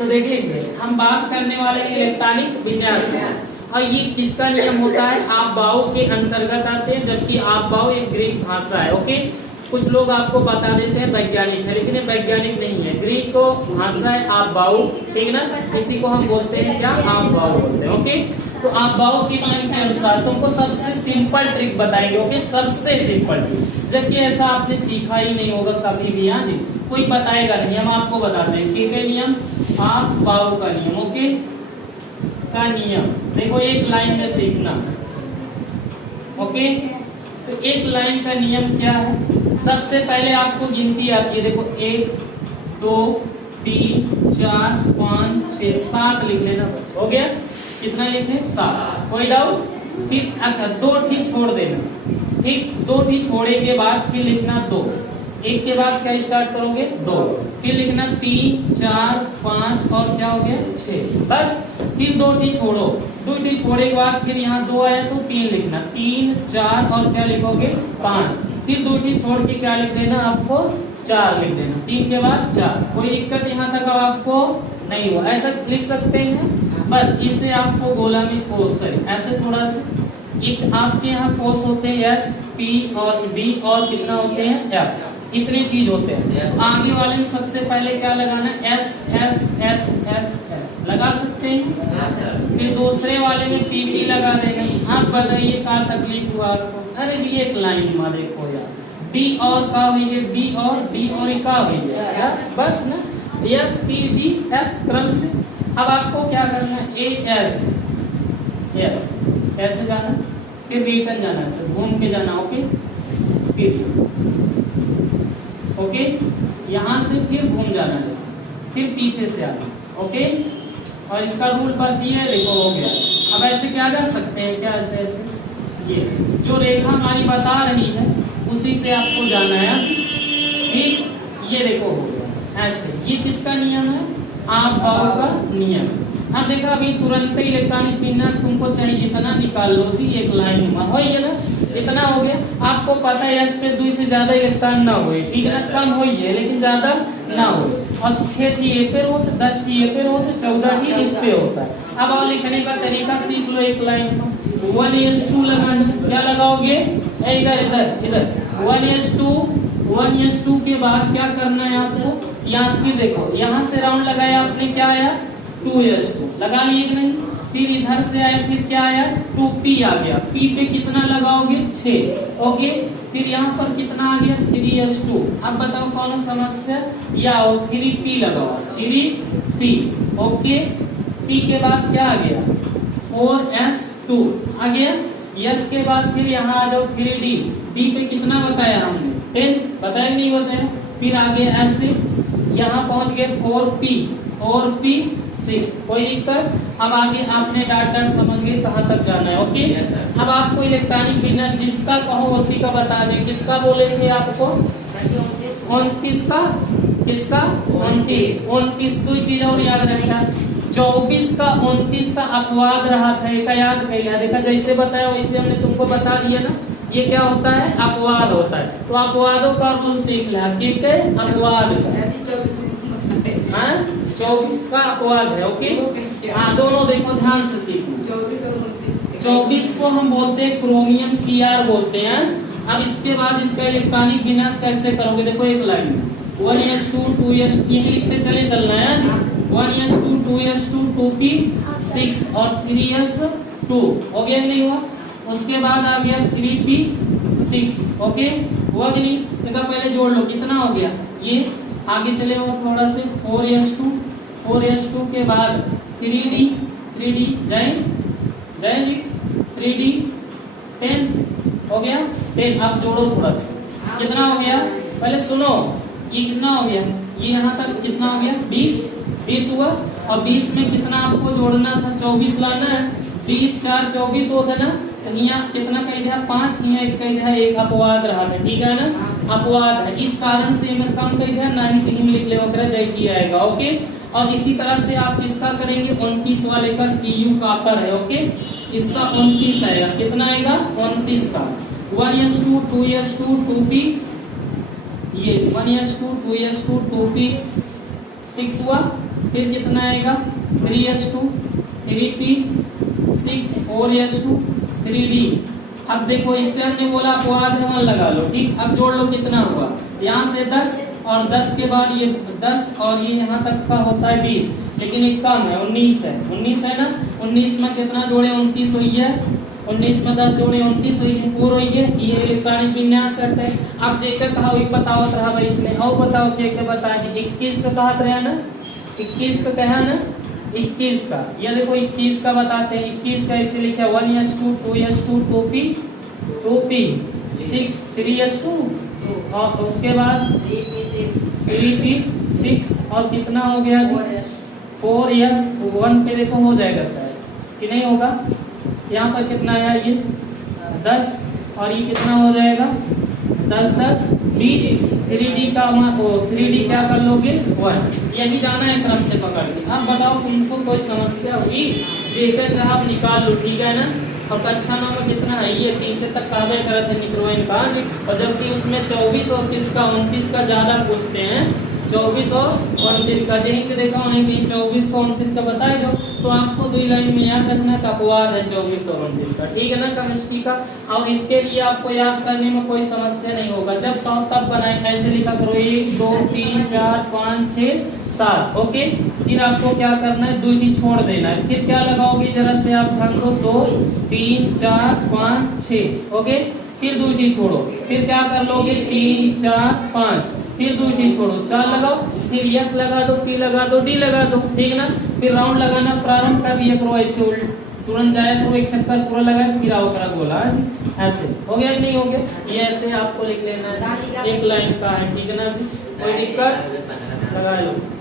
तो देखिए हम बात करने वाले इलेक्ट्रॉनिक विन्यास और ये किसका नियम होता है, आप बाहु के अंतर्गत आते हैं, जबकि आप बाहु एक ग्रीक भाषा है। ओके, कुछ लोग आपको बता देते हैं वैज्ञानिक है, लेकिन ये वैज्ञानिक नहीं है, ग्रीक को भाषा है आप बाहु, ठीक ना, इसी को हम बोलते हैं क्या, आप बाहु बोलते हैं। ओके, तो आप बाहु के नियम के अनुसार तुमको सबसे सिंपल ट्रिक बताएंगे। ओके, सबसे सिंपल ट्रिक, जबकि ऐसा आपने सीखा ही नहीं होगा कभी भी। हाँ जी, कोई बताएगा नहीं, हम आपको बताते हैं। ठीक है, नियम आप बाहु का नियम, ओके का नियम देखो, एक लाइन में सीखना। ओके, तो एक लाइन का नियम क्या है, सबसे पहले आपको गिनती आती है, देखो 1 2 3 4 5 6 7 लिख लेना, बस हो गया। कितना लिखे, 7, कोई डाउट। फिर अच्छा 2 ठीक छोड़ देना, ठीक 2 ठीक छोड़े के बाद फिर लिखना 2, 1 के बाद क्या स्टार्ट करोगे 2, फिर लिखना 3 4 5 और क्या हो गया 6, बस। फिर 2 टी छोड़ो, 2 टी छोड़े के बाद फिर यहाँ 2 आया तो 3 लिखना, 3 4 और क्या लिखोगे 5, फिर 2 टी छोड़ के क्या लिख देना आपको 4 लिख देना, 3 के बाद 4। कोई दिक्कत यहाँ तक अब आपको नहीं हुआ, ऐसा लिख सकते हैं। बस इसे आपको गोला में कोस है, ऐसे थोड़ा सा एक आपके यहाँ कोस होते हैं S P और B और कितना होते हैं F, इतने चीज होते हैं। आगे वाले में सबसे पहले क्या लगाना, S S S S S लगा सकते हैं, फिर दूसरे वाले में P P लगा देंगे। आप बताइए क्या तकलीफ हुआ आपको, अरे जी एक लाइन में देखो यार, D और का हुई है, D और D और का हुई है, बस ना, S P D F क्रम से। अब आपको क्या करना है, A S S ऐसे जाना, फिर रिटर्न जाना है, सर घूम के जाना। ओके, फिर ओके यहाँ से फिर घूम जाना है, फिर पीछे से आना। ओके, और इसका रूल बस ये है, देखो हो गया। अब ऐसे क्या जा सकते हैं, क्या ऐसे ऐसे, ये जो रेखा हमारी बता रही है उसी से आपको जाना है। ठीक, ये देखो हो गया ऐसे, ये किसका नियम है, आप बाहु का नियम। अब देखा अभी तुरंत ही इलेक्ट्रॉनिक विन्यास तुमको चाहिए जितना निकाल लो थी, एक लाइन में हो गया ना, इतना हो गया। आपको पता है S पे 2 से ज्यादा इलेक्ट्रॉन ना हो, ठीक है, कम हो है लेकिन ज्यादा ना हो। और 6 थी ए पे हो तो 10 थी ए पे हो तो 14 ही इस पे होता है। अब और लिखने का तरीका सीख लो, एक लाइन में 1s2 लगाना, क्या लगाओगे, इधर इधर इधर 1s2 के बाद क्या करना है आपको, यहाँ से देखो, यहाँ से राउंड लगाया आपने, क्या आया 2s2 लगा लिए कि नहीं, फिर इधर से आया, फिर क्या आया 2p आ गया, p पे कितना लगाओगे 6। ओके, फिर यहाँ पर कितना आ गया 3s2। अब बताओ कौन समस्या, या 3p लगाओ, 3p। ओके, p के बाद क्या आ गया 4s2 आ गया, s के बाद फिर यहाँ आ जाओ 3d, d पे कितना बताया हमने 10 बताया नहीं बताया, फिर आगे ऐसे यहाँ पहुँच गए 4p 6। कोई दिक्कत, अब आगे आपने डाट समझ गए कहाँ तक जाना है। ओके, अब आपको इलेक्ट्रॉनिक विन्यास जिसका कहो उसी का बता दें। किसका बोले थे आपको, 29 का, किसका 29 दो चीज और याद रखना, 24 का 29 का अपवाद रहा था, एक याद कर देखा, जैसे बताया वैसे हमने तुमको बता दिया ना, ये क्या होता है अपवाद होता है। तो अपवादों का रूल सीख लिया, ठीक है, अपवाद 24 का अपवाद है। ओके, हाँ दोनों देखो ध्यान से सीखो। 24 को हम बोलते हैं क्रोमियम Cr बोलते हैं। अब इसके बाद इसका इलेक्ट्रॉनिक विन्यास कैसे करोगे, देखो एक लाइन में 1s2 2s, ये लिखते चले चलना है, 1s2 2s2 2p 6 और 3s2 हो गया नहीं हुआ, उसके बाद आ गया 3p 6। ओके, हुआ कि नहीं, देखा पहले जोड़ लो कितना हो गया, ये आगे चले हो थोड़ा से 4s2 के बाद 3d जय जी 3d 10 हो गया 10। अब जोड़ो थोड़ा सा, कितना हो गया, पहले सुनो, ये कितना हो गया, ये यहाँ तक कितना हो गया 20 हुआ, और 20 में कितना आपको जोड़ना था 24 लाना है, 20 4 24 होगा ना, तो यहाँ कितना कह दिया 5, यहाँ एक कह दिया, एक अपवाद रहा था, ठीक है ना, अपवाद है, इस कारण से अगर कम कह दिया ना ही कहीं लिख ले वगैरह जय किया आएगा। ओके, और इसी तरह से आप किसका करेंगे 29 वाले का Cu कॉपर है। ओके, इसका 29 आएगा, कितना आएगा 29 का 1s2 2s2 2p, ये 1s2 2s2 2p 6 हुआ, फिर कितना आएगा 3s2 3p 6 4s2 3d। अब देखो इस पे हमने बोला अपवाद है वहाँ लगा लो, ठीक। अब जोड़ लो कितना हुआ, यहाँ से 10 और 10 के बाद ये 10 और ये यहाँ तक का होता है 20, लेकिन एक कम है 19 है, 19 है ना। 19 में कितना जोड़े 29 हुई है, 19 में 10 जोड़े 29 हुई है, पूरा हुई है। ये इलेक्ट्रॉनिक विन्यास करते हैं। अब जेके कहा वही बतावत रहा भाई इसने, और बताओ क्या बताए 21 का कहा रहे ना, 21 का कहा ना, 21 का ये देखो 21 का बताते हैं। 21 का इसे लिखा 1s2 2s2 2p 6 3s2 और उसके बाद 3p 6 और कितना हो गया जी 4s1 पे देखो हो जाएगा सर कि नहीं होगा। यहाँ पर कितना आया ये 10 और ये कितना हो जाएगा 10 10 20 3D का 3D क्या कर लोगे 1। यही जाना है क्रम से पकड़ के। अब बताओ इनको कोई समस्या हुई, जेकर चाहे आप निकाल लो, ठीक है ना। और कक्षा नंबर कितना है ये 30 तक कागज करे थे निक्रोइन का, और जबकि उसमें 24 और 30 का 29 का ज़्यादा पूछते हैं, 24 और 29 का। यहीं पे देखा होने कि 24 को 29 का बताए दो, तो आपको 2 लाइन में याद रखना का अपवाद है 24 और 29 का, ठीक है ना केमिस्ट्री का। और इसके लिए आपको याद करने में कोई समस्या नहीं होगा, जब कहो तब बनाए। ऐसे लिखा करो 1 2 3 4 5 6 7, ओके। फिर आपको क्या करना है 2 ही छोड़ देना है, फिर क्या लगाओगे जरा से आप ध्यान दो 2 3 4 5 6, ओके। फिर 2 ही छोड़ो, फिर क्या कर लोगे 3 4 5, फिर 2 ही छोड़ो 4 लगाओ, फिर यस लगा दो, पी लगा दो, डी लगा दो, ठीक ना। फिर राउंड लगाना प्रारंभ कर दिया करो, ऐसे उल्ट तुरंत जाए तो एक चक्कर पूरा लगाए फिर आओ करा बोला जी। ऐसे हो गया कि नहीं हो गया, ये ऐसे आपको लिख लेना है, एक लाइन का है, ठीक है ना जी। कोई दिक्कत लगा लो।